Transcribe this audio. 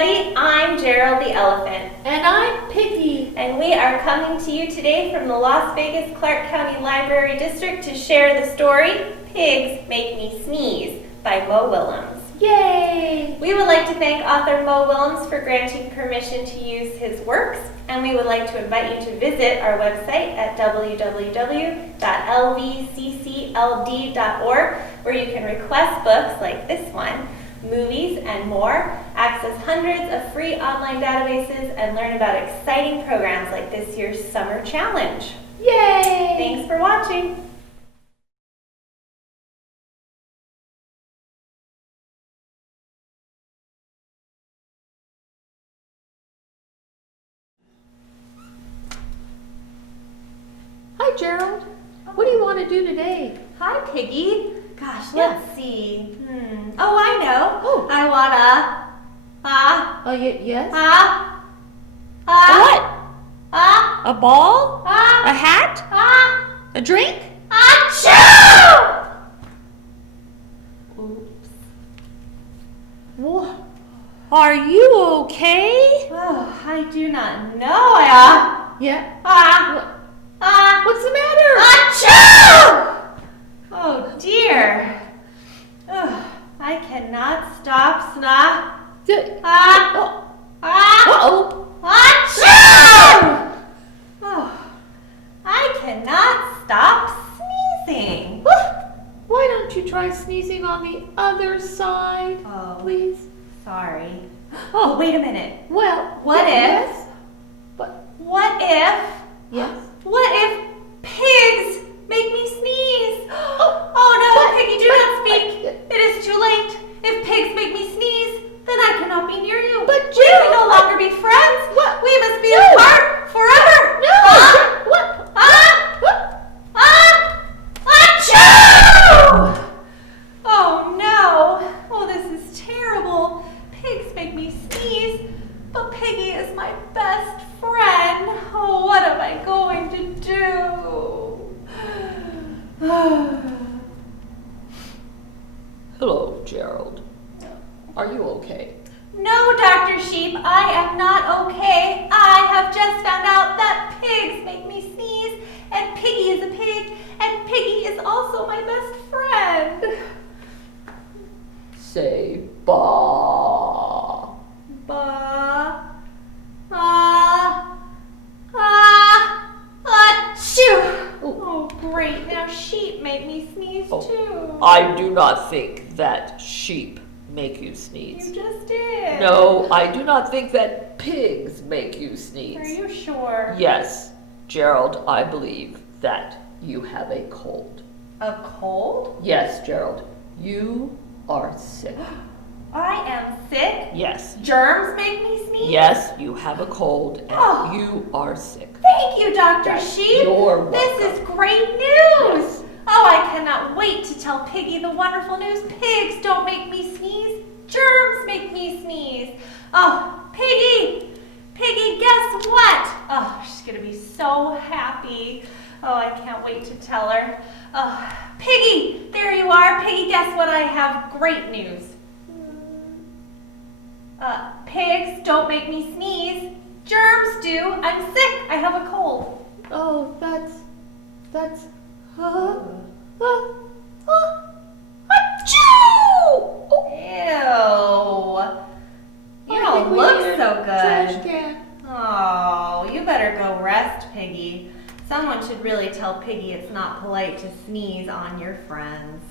everybody, I'm Gerald the Elephant. And I'm Piggie. And we are coming to you today from the Las Vegas Clark County Library District to share the story, Pigs Make Me Sneeze by Mo Willems. Yay! We would like to thank author Mo Willems for granting permission to use his works, and we would like to invite you to visit our website at www.lvccld.org, where you can request books like this one, movies, and more, access hundreds of free online databases, and learn about exciting programs like this year's Summer Challenge. Yay! Thanks for watching. Hi, Gerald. What do you want to do today? Hi, Piggie. Gosh, Yeah. let's see. Oh, I know. Oh. I wanna. Yes? What? Ah. A ball? Ah. A hat? Ah. A drink? Achoo! Oops. What? Are you okay? Oh, I do not know. Yeah? What's the matter? Achoo! Oh dear. Ugh, I cannot stop Uh-oh. Achoo! Oh, I cannot stop sneezing. Why don't you try sneezing on the other side, Oh, please? sorry. Oh, wait a minute. Well, What yes? if? But, What if? yes? What if pigs make me sneeze? Oh no, Piggie, do not speak. It is too late. If pigs make me sneeze, then I cannot be near you. But we can no longer be friends. What? We must be apart forever. No! What? Achoo! Oh no. Oh, this is terrible. Pigs make me sneeze, but Piggie is my best friend. Oh, what am I going to do? Hello, Gerald. Are you okay? No, Dr. Sheep, I am not okay. I have just found out that pigs make me sneeze, and Piggie is a pig, and Piggie is also my best friend. Say ba. Achoo! Oh, great. Now sheep make me sneeze too. I do not think that sheep make you sneeze. You just did. No, I do not think that pigs make you Are sneeze. you sure? Yes, Gerald, I believe that you have a cold. A cold? Yes, Gerald, you are sick. I am sick? Yes. Germs make me sneeze? Yes, you have a cold and Oh. you are sick. Thank you, Dr. Yes, Sheep. you're This welcome. is great news. Yes. Oh, I cannot wait to tell Piggie the wonderful news. Pigs don't make me sneeze. Germs make me sneeze. Oh, Piggie, guess what? Oh, she's going to be so happy. Oh, I can't wait to tell her. Oh, Piggie, there you are. Piggie, guess what? I have great news. Pigs don't make me sneeze. Germs do. I'm sick. I have a cold. Oh, that's, Achoo! Ew. You I don't think we look need a so trash good. can. Oh, you better go rest, Piggie. Someone should really tell Piggie it's not polite to sneeze on your friends.